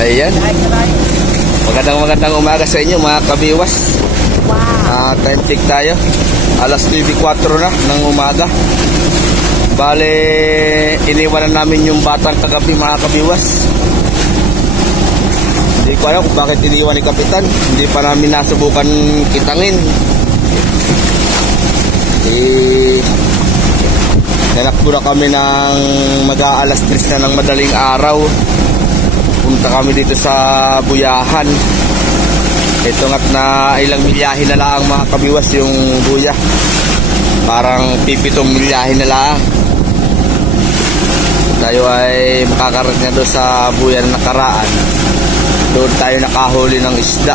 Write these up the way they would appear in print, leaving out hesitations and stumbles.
Ayan. Magandang umaga sa inyo mga kabiwas. Wow. Time check tayo. Alas 9:04 na ng umaga. Bale, iniwanan namin yung batang kagabi mga kabiwas. Hindi ko alam kung bakit iniwan ni Kapitan. Hindi pa namin nasubukan kitangin. Nanakbo na kami ng mag-aalas 3 na ng madaling araw. Punta kami dito sa Buyahan. Ito nga't na ilang milyahe na lang mga kabiwas yung buya. Parang 7 milyahe na lang. Tayo ay makakarating na doon sa buya na nakaraan. Doon tayo nakahuli ng isda.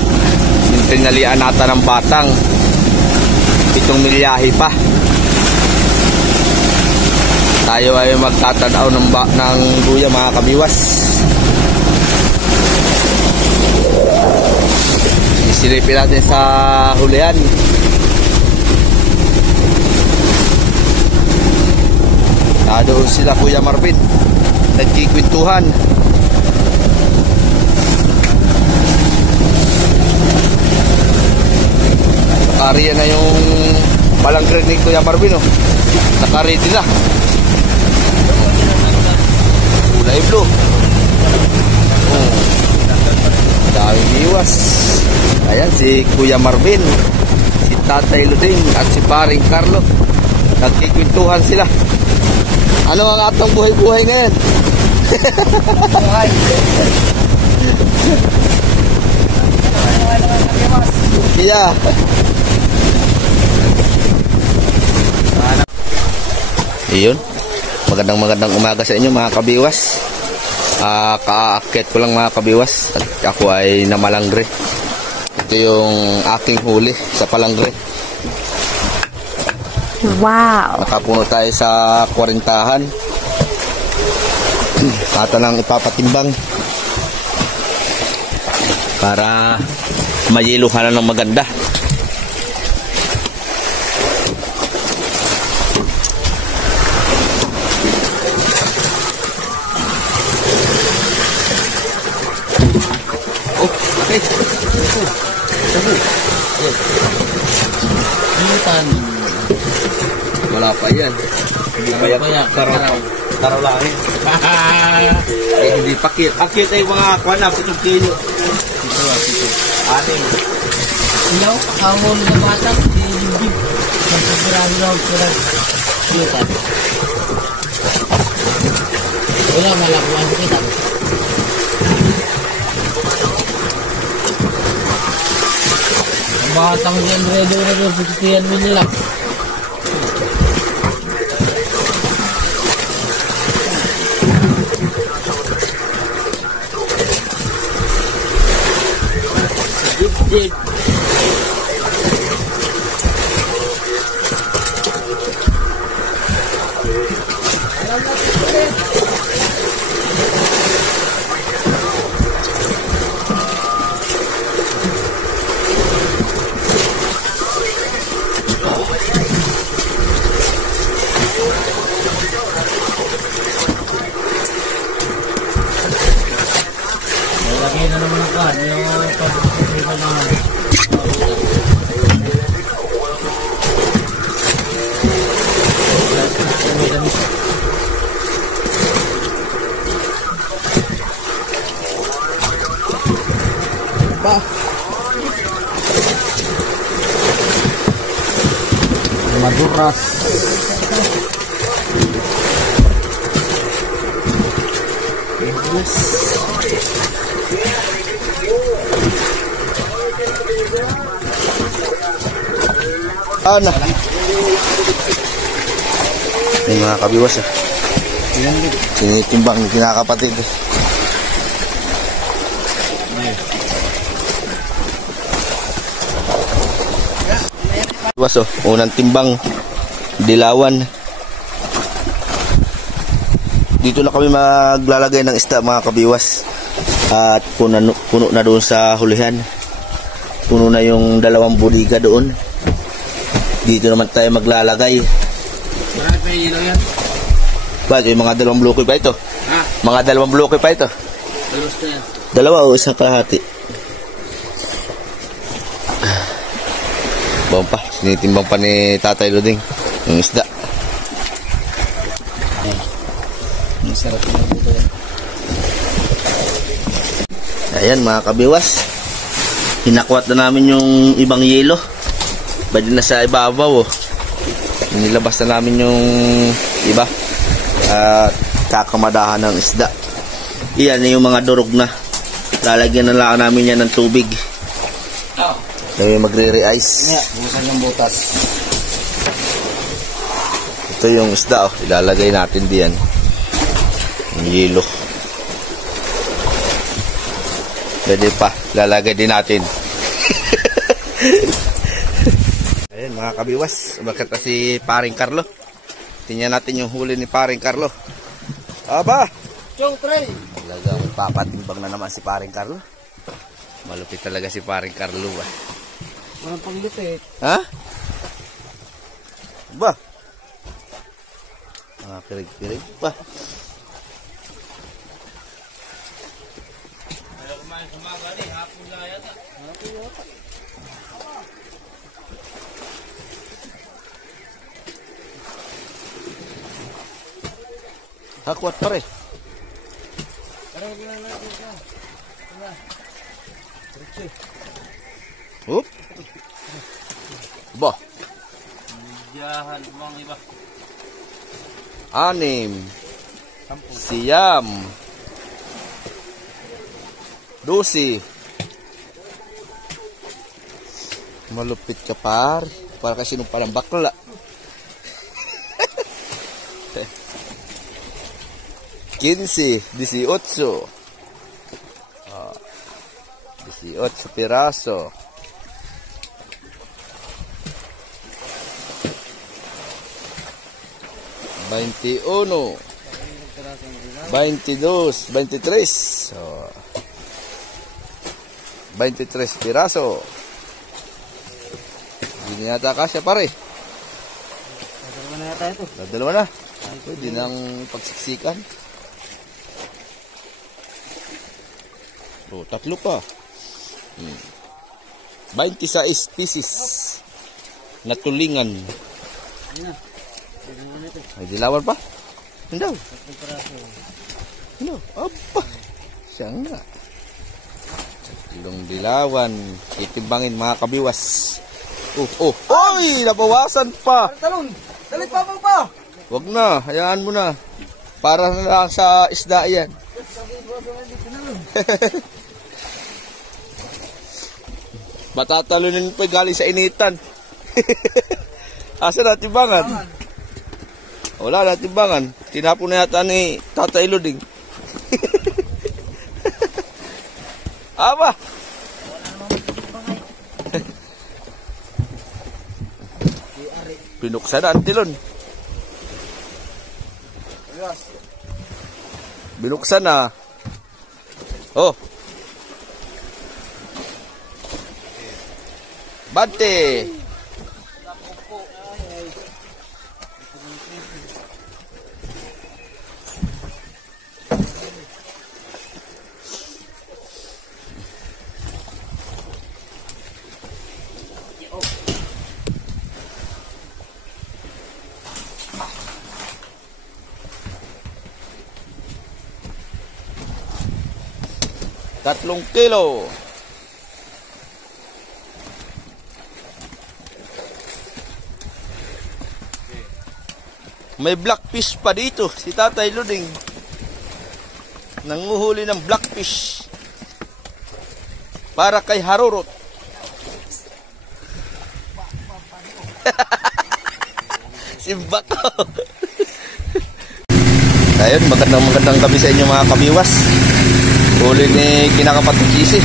Yung tinalian natin ng batang 7 milyahe pa. Tayo ay magtatanaw ng buya mga kabiwas. Isilipin natin sa hulihan. Doon sila Kuya Marvin nagkikwentuhan. Nakariya na yung palangkre ni Kuya Marvin, oh. Nakaredy na. Kulay blue. Daming iwas. Ayan si Kuya Marvin, si Tatay Luding at si Paring Carlo. Nagkikwentuhan sila. Ano ang atong buhay-buhay ngayon? Buhay. Yeah. Iyon. Magandang umaga sa inyo mga kabiwas. Kaakit ko lang mga kabiwas. At ako ay namalangre. Ito yung aking huli sa palangre. Wow. Nakapuno tayo sa 40-han. Ata nang ipapatimbang para mayilo ka na ng maganda. Oh, okay. Wala pa yan. Hindi pa yan. Taraw lang eh. Hindi pakit. Pakit ay mga kuwan na. 7 kilo. Ito. Aning. Ilaw, kahon na batang. Hindi. Magpapirami na ako. Yutan. Wala malakuan kita. Ang batang dyan redo 60 mil lang. Good. Lagay na naman ang kan. Yung pag-ibig naman. Pa. Maduras. Yes. Ano? Yung mga kabiwas eh. Sinitimbang kinakapatid. Kabiwas oh, unang timbang dilawan. Dito na kami maglalagay ng isda mga kabiwas. At puno na doon sa hulihan. Puno na yung 2 buliga doon. Dito naman tayo maglalagay. Marami pa yung ilaw yan. Ba, yung mga 2 bloke pa ito? Ha? Mga 2 bloke pa ito? Alos na yan. Dalawa o isang kalahati? Bawang pa. Sinitimbang pa ni Tatay Luding yung isda. Ang sarap na dito yan. Ayan mga kabiwas. Hinakwat na namin yung ibang yelo. Pwede na sa ibabaw. Oh. Nilabas na namin yung iba. At kakamadahan ng isda. Iyan yung mga durog na. Lalagyan na lang namin yan ng tubig. Kaya magre-re-ice. Bukasan yung butas. Ito yung isda. Oh. Ilalagay natin diyan. Yung yelo. Pwede pa. Lalagay din natin. Ayan mga kabiwas. Bakit na si Paring Carlo? Tingnan natin yung huli ni Paring Carlo. Aba! Yung tray! Talagang papatimbang na naman si Paring Carlo. Malupit talaga si Paring Carlo. Ah. Walang panglipit. Ha? Ba? Mga kirig-kirig pa. Hakwat pa rin. Hup. Ba? Diyahan mga iba. 6. Siyam. 12. Malupit ka par. Para kasi nung parang bakla. Quince, 18. 18 piraso. Veintiuno. 22, 23. So, 23 piraso. Hindi yata kasya pare. Dalawa na yata ito. Dalawa na. Pwede nang pagsiksikan. Oh, 3 pa. 26 pieces na tulingan. Ay, dilawan pa? Hindi. Hindi. Apa. Siya nga. Tatlong dilawan. Itimbangin mga kabiwas. Oy! Nabawasan pa. Talon! Dalit pa pa! Wag na. Hayaan mo na. Para na lang sa isda yan. Matatalunin pa galing sa initan. Asa na timbangan? Wala na timbangan. Tinapon na yata ni Tatay Luding. Aba! Pinuksan na ang tilon. Binuksan na. Oh. Bante. Tatlong kilo. May blackfish pa dito. Si Tatay Luding nanguhuli ng blackfish para kay Harurot. Simba ko. Ayun, magandang gabi sa inyo mga kabiwas. Huli ni kinakapatid Kisi.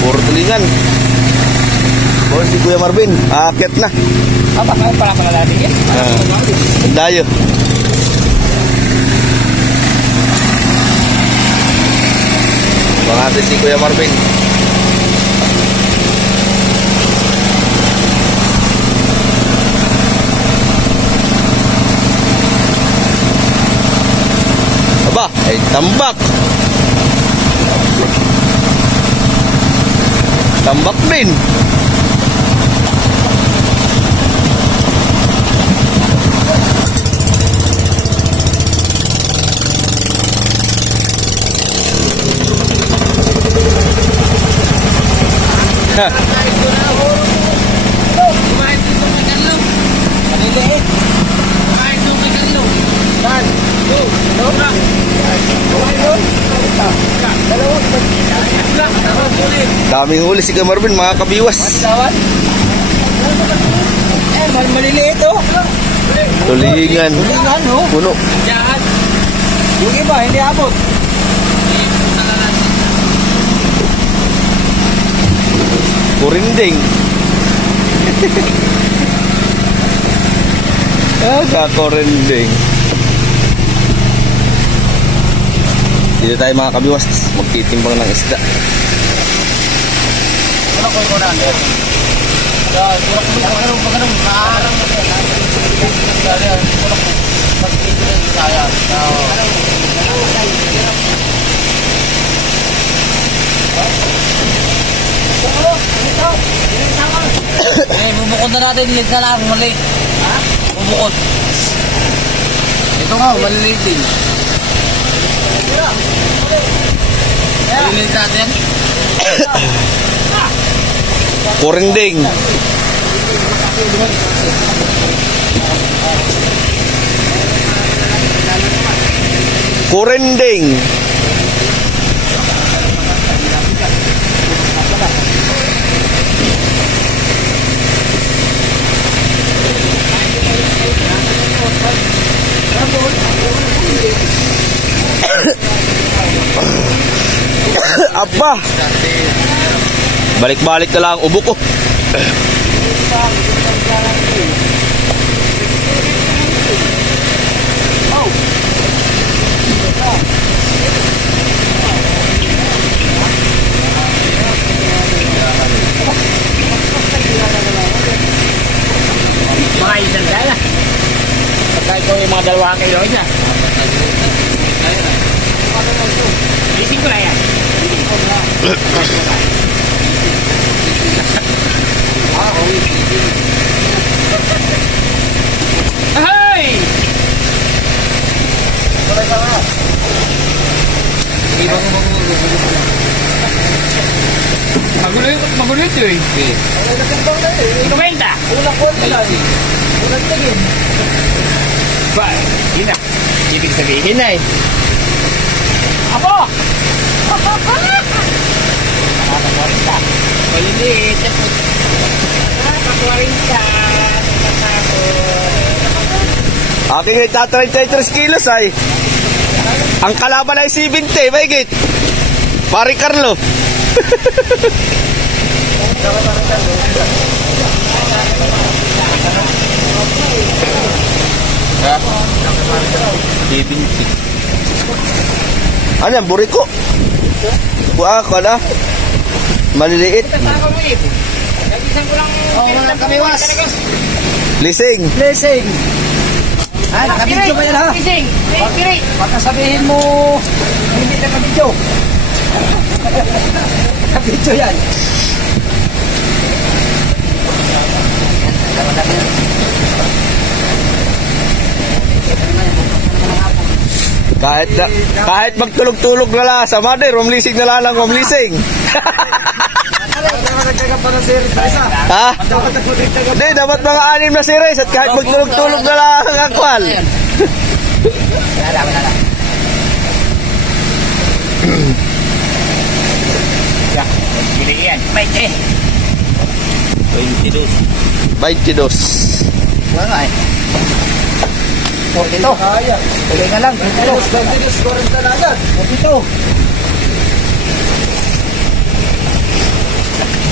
Puro tulingan. Puro si Kuya Marvin. Aakyat na. Apa kamu pala lagi ya? Dayo. Bangat si Kuya Marvin. Aba, ay tambak. Tambak din. Daming huli si Marvin, mga kabiwas. Maliliit oh. Tulingan. Tulingan oh. Puno. Yung iba, hindi abot. Kurinding. Kakurinding. Dito tayo mga kabiwas, magtitimbang ng isda. Wala ko na. Bubukod na natin, late na lang, mali. Bubukod. Ito nga, maliliit din. Maliliit natin. Kurinding. Kurinding. Apa? Balik-balik na lang ang ubo ko. Mga isang dala. Pagkain ko yung mga dalawang kilo niya. Ising ko na yan. Ahoy! Magulo ito eh. Kumenta. Ulang tingin. Ba, hindi na. Ibig sabihin na eh. Apo! Nakaka-40. Maliliit. Nakaka-40. Aking ita 33 kilos ay. Ang kalaban ay 70, mahigit. Pari Carlo. Ano yan, buriko? Buha ko na. Maliliit. Walang kamiwas. Lising. Blessing. Ay, nakabidyo ba yan ha? Blessing. Baka sabihin mo, hindi nakabidyo. Nakabidyo yan. Kahit magtulog-tulog na lang sa mother, mamlising na lang mamlising. Ha? Hindi, dapat mga 6 na series at kahit magtulog-tulog na lang ang akwal. Yan, 22. Wala nga eh. 42. Tuloy na lang. 42.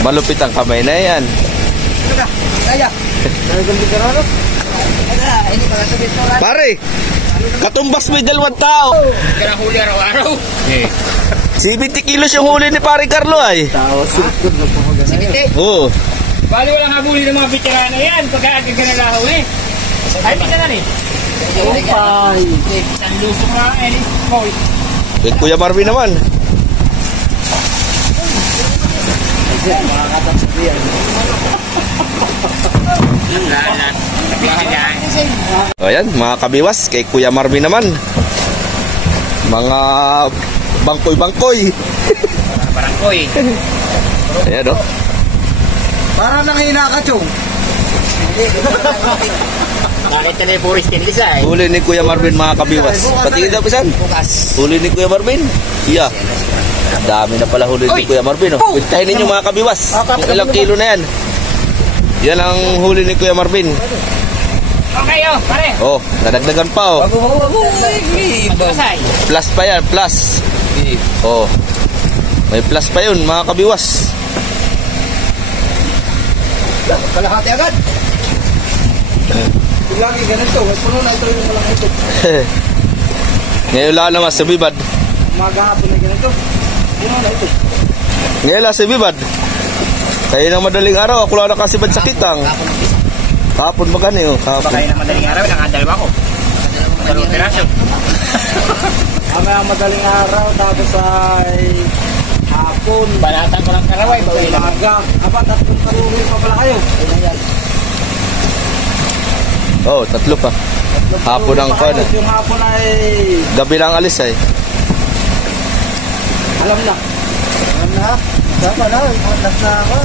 Malupit ang kamay na yan. Kaya. Pare, katumbas may 2 tao. Kaya huli araw-araw. 70 kilos yung huli ni Pare Carlo ay. Sige. Oo. Bali walang habuli ng mga veterano yan. Pagka nalahaw eh. Ay, pita na rin. Upay. Isang lusong nga eh. Kuya Marvin naman. Makakatap sa biyan. O yan, mga kabiwas, kay Kuya Marvin naman. Mga bangkoy-bangkoy. Barangkoy. Ayan o. Para nang hina ka, Chong. Nakita na yung puro stainless ay. Huli ni Kuya Marvin, mga kabiwas. Patingin daw pisan. Bukas. Huli ni Kuya Marvin. Yeah. Dami na pala huli ni Kuya Marvin. Oh. Kwentahin ninyo, mga kabiwas. Kung ilang kilo na yan. Yan ang huli ni Kuya Marvin. Okay, pare. Oh, nadagdagan pa oh. Plus pa yan, plus. Oh. May plus pa yun, mga kabiwas. Kalahati agad. Lagi ganito. Puno na ito yung malaki ito. Ngayon lang naman sa bibad. Maghapon na ganito. Puno na ito. Ngayon lang sa bibad. Kaya ng madaling araw, ako lang nakasibad sa kitang. Kapon ba gani oh? Baka yun ang madaling araw, nakadalawa ko. Dalawang piraso. Kami ang madaling araw, tapos ay hapon. Balatan ko ng karaway. Umaga. Tatlong karuhin pa pala kayo. Oh, tatlo pa. Hapon ang kon. Yung hapon ay... Gabi lang alis ay. Alam na. Tama na. Last na ako.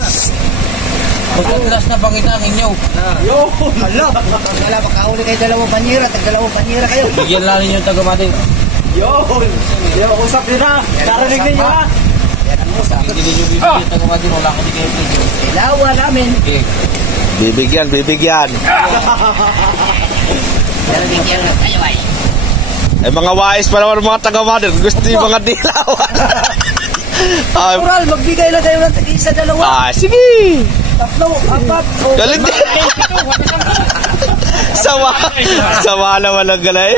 Magkulas na bang ina ang inyo? Yo! Hala! Wala, makahuli kayo dalawang panyera. Tag-dalawang panyera kayo. Bigyan lang ninyo yung tagamati. Yo! Yo, usap nyo na. Narinig ninyo ha. Hindi ninyo bibigyan yung tagamati. Wala ko di kayo bigyan. Ilawa namin. Bibigyan. Bibigyan na kayo ay. Eh mga wais pa naman mga taga-mother. Gusto yung mga dilawan. Moral, magbigay lang kayo ng tag-isa dalawa. Sige. Tatlo, apat. Galit din. Sawa naman ang galay.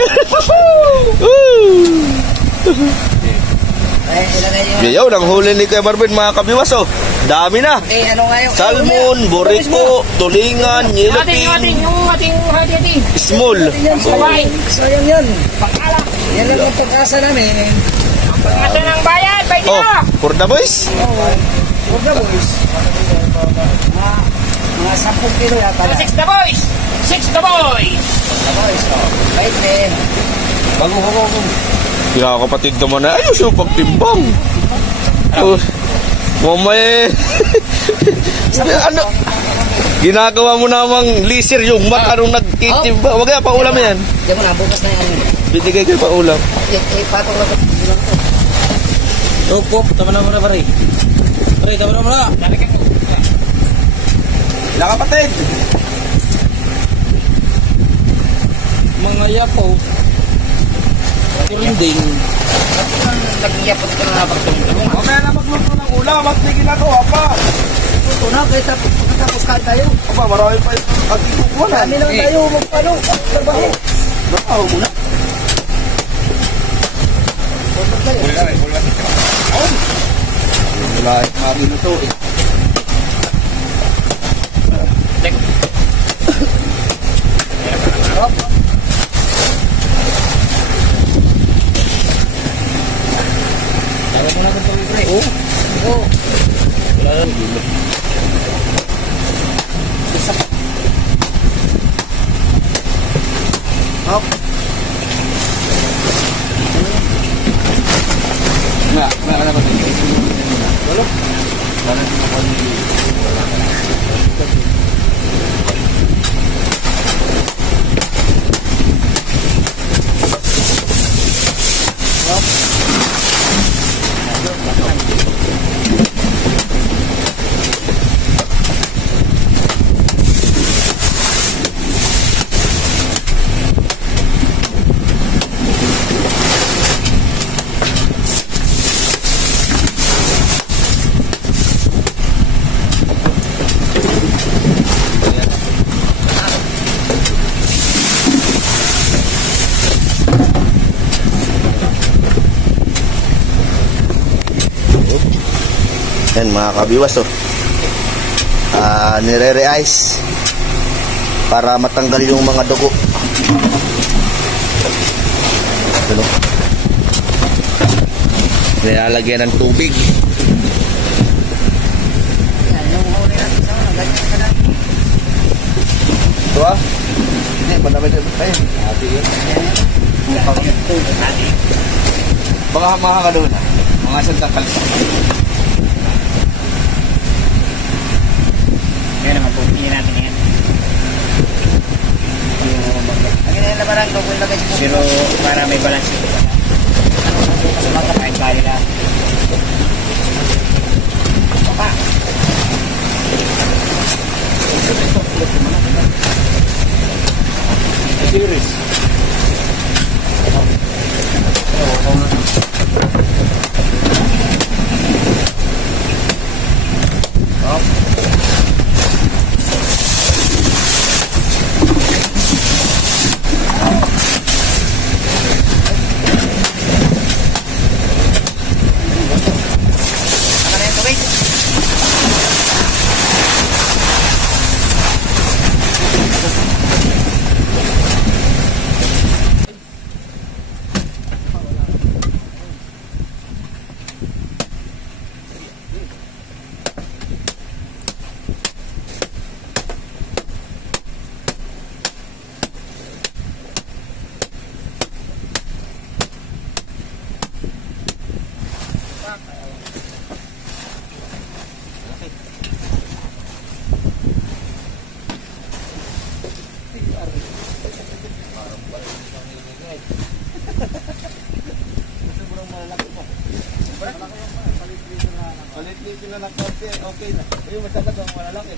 Yaw, nang huli ni Kuya Marvin, mga kabiwas oh. Dami na. Ano nga yung... Salmon, boriko, tulingan, yellowfin. Ating. Small. Sayang yan. Pangala. Yan lang ang pag-asa namin. Pag-asa ng bayan, pwede oh, for the boys? For the boys. Mga 10 kilo yata na. 6 the boys! 6 the boys! 6 the boys, oh. Wait din. Bago. Kaya kapatid naman na, ayos yung pagtimbang. Oh, mamay. Ano? Ginagawa mo namang leisure yung mat, anong nagtitimba. Wag kaya pa ulam yan. Diyan mo na, bukas na yan. Binigay kayo pa ulam. Patong na ito. Pop, tama na muna pare. Pare, tama na muna. Wala kapatid. Mga yapo. Kirunding. Nag-iyapot ka na napagtulong. Mamaya na magluto ng ulam at may ginagawa pa. Ito na, kahit tapos kain tayo. Aba, marami pa yung pagkikukuha na. Kami lang tayo magpano. Trabaho. Trabaho muna. Wala eh, mabinuto eh. Tawa mo na ito ito, pre. Oo. Wala lang. Isa pa. Hop. Nga ka naman. Wala. Wala din ako ni... Yan mga kabiwas oh. Nire-re-ice para matanggal yung mga dugo. Ano? Nilalagyan ng tubig. ganyan ka lang. Ito ah. Hindi, manamay dyan. Ayun. Ate yun. Baka hamahan ka doon ah. Mga sandang kalsa. Yan naman po, hindi natin yan. Ang ina naman ang gawin lagay dito. Pero para may balance ito. Kasi magkakain tayo lang. Baka. Series. Palit-litin na ng konti, okay na. Ayun, matalagang malalaki.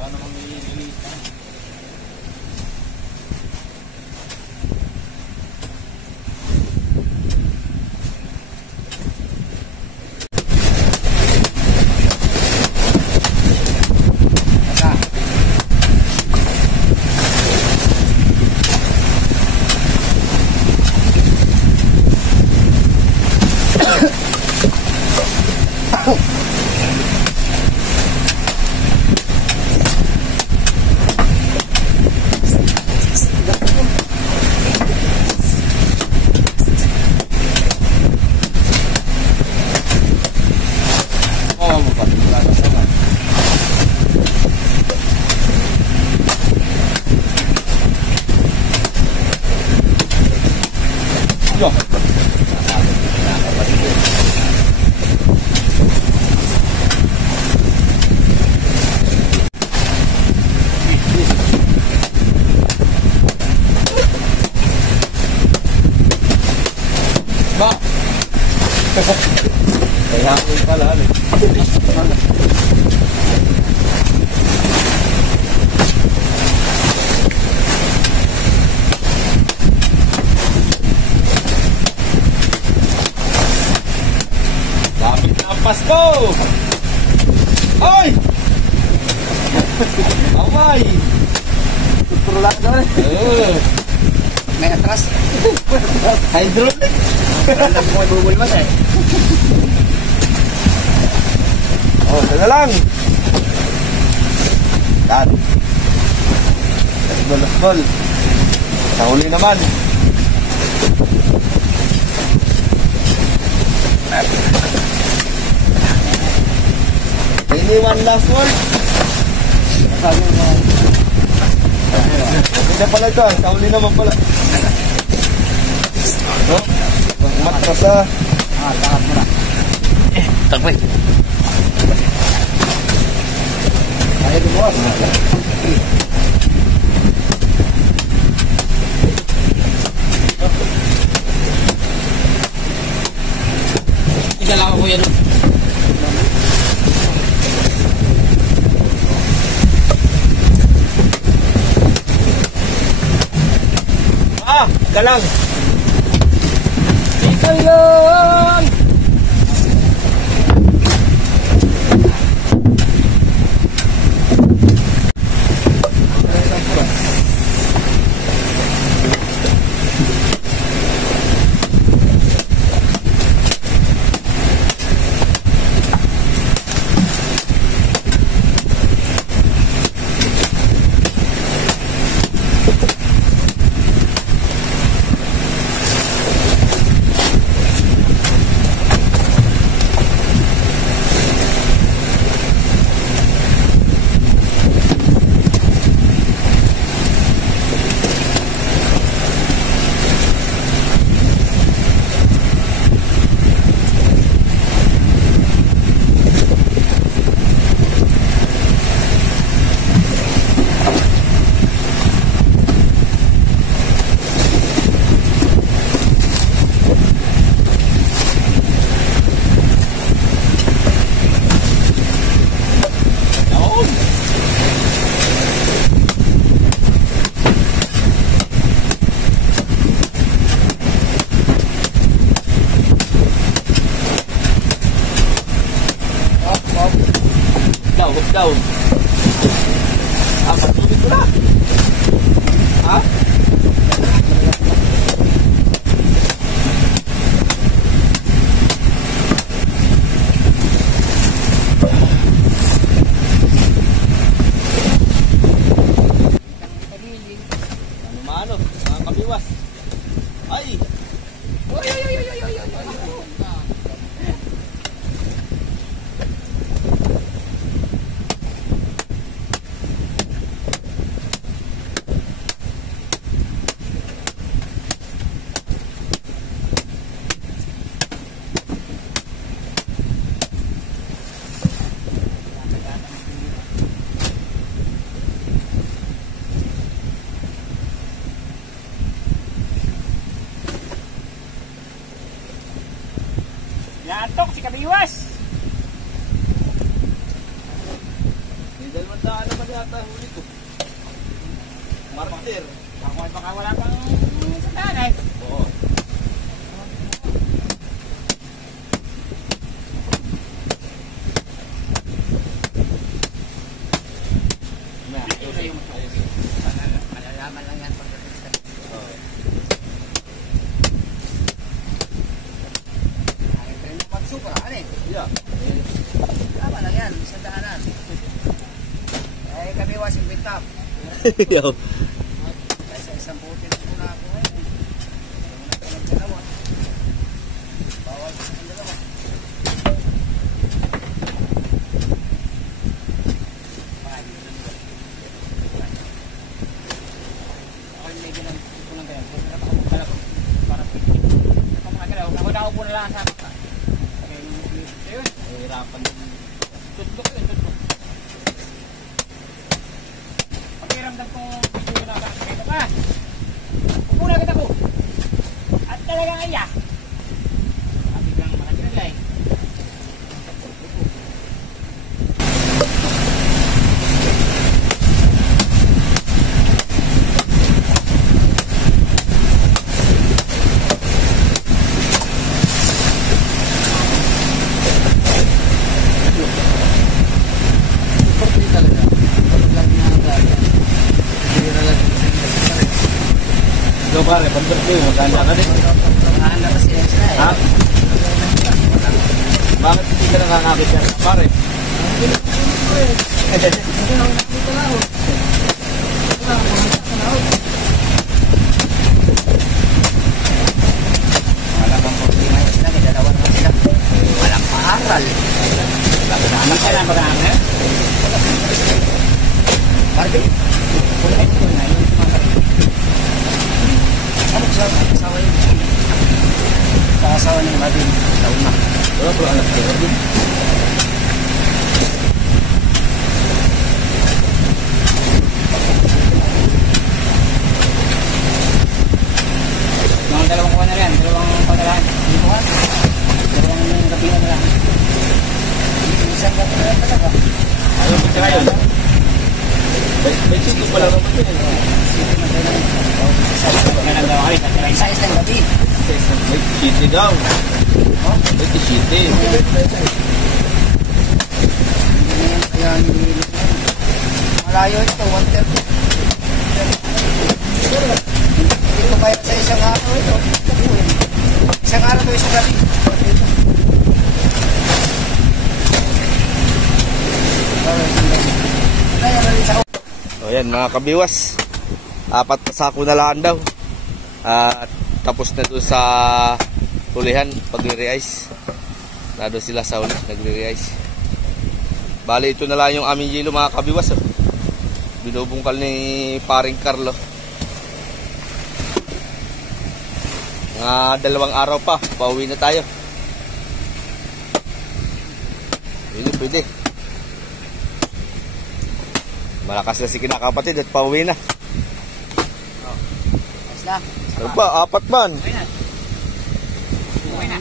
Wala namang nililis na. Ba? Kaya ako yung pala, ano? Lapit na ang Pasko! Oy! Away! Tutulak na rin. May atras. Hydraulic! Alam ko may bubulmas eh. Oh, ito na lang! Yan. Let's go. Sa huli naman. Anyone last word? Sabi mo. Hindi pala ito, sa huli naman pala. No? Matras ah. Lahat mo na. Tagpay. Kaya di boss. Isa lang ako yan. Galang! Galang! daw. Patulid ko na. Ha? Ano, mga kabiwas. Ay! Oy, oy, oy, oy, oy, oy, oy. Yantok si Kabiwas. May 200 naman yata huli ko. Martir. Ako ay baka wala pang sandaan eh. Oo. Ito yung malalaman lang yan. Super, ano eh? Yeah. Tama lang yan, sandaanan. Eh, Kabiwas yung bintap. Yo. Sa isang buti na muna ako ngayon. Dalawa. Bawal sa isang dalawa. Ako yung medyo lang ito lang kaya. Kaya ako magdala ko. Para piti. Ako mga galaw. Ako daw po na lang sa akin. Ayun. Hirapan din. Tutok yun, tutok. Pakiramdam ko medyo nakakakita pa. Pupuna kita po. At talagang iya. Sabi kang malaki nila eh. Ikaw pare, pag-birthday mo, maganda ka din. Mahanda pa sila eh. Ha? Bakit hindi ka nakakakit yan? Pare. Malabang problema sila, may dalawa naman sila. Walang maaral. Ano sila mag-aaral? Barbie? Kulay ko na yun. Ano siya? Asawa yun. Sa asawa ni Madin. Taon na. Wala po anak ko. Mga dalawang kuha na rin. Dalawang padalaan. Dito ha? Dalawang gabi na lang. Isang gabi na lang talaga. Ayaw mo siya ngayon. May sito pala naman din. Isa isang gabi. May chiti daw. May chiti. Kaya malayo ito, 130. Hindi ko kaya sa isang araw ito. Isang araw ito, isang gabi. O yan mga kabiwas. 4 na sako na lang daw. At tapos na doon sa hulihan pagre-re-ice. Nado sila sa huli, nagre-re-ice. Bali ito na lang yung aming yelo mga kabiwas. Binubungkal ni paring Carlo. Mga 2 araw pa, pauwi na tayo. Yun pwede. Malakas na si kinakapatid at pauwi na. Ayos na. Ano ba? 4 man. Uwi na. Uwi na.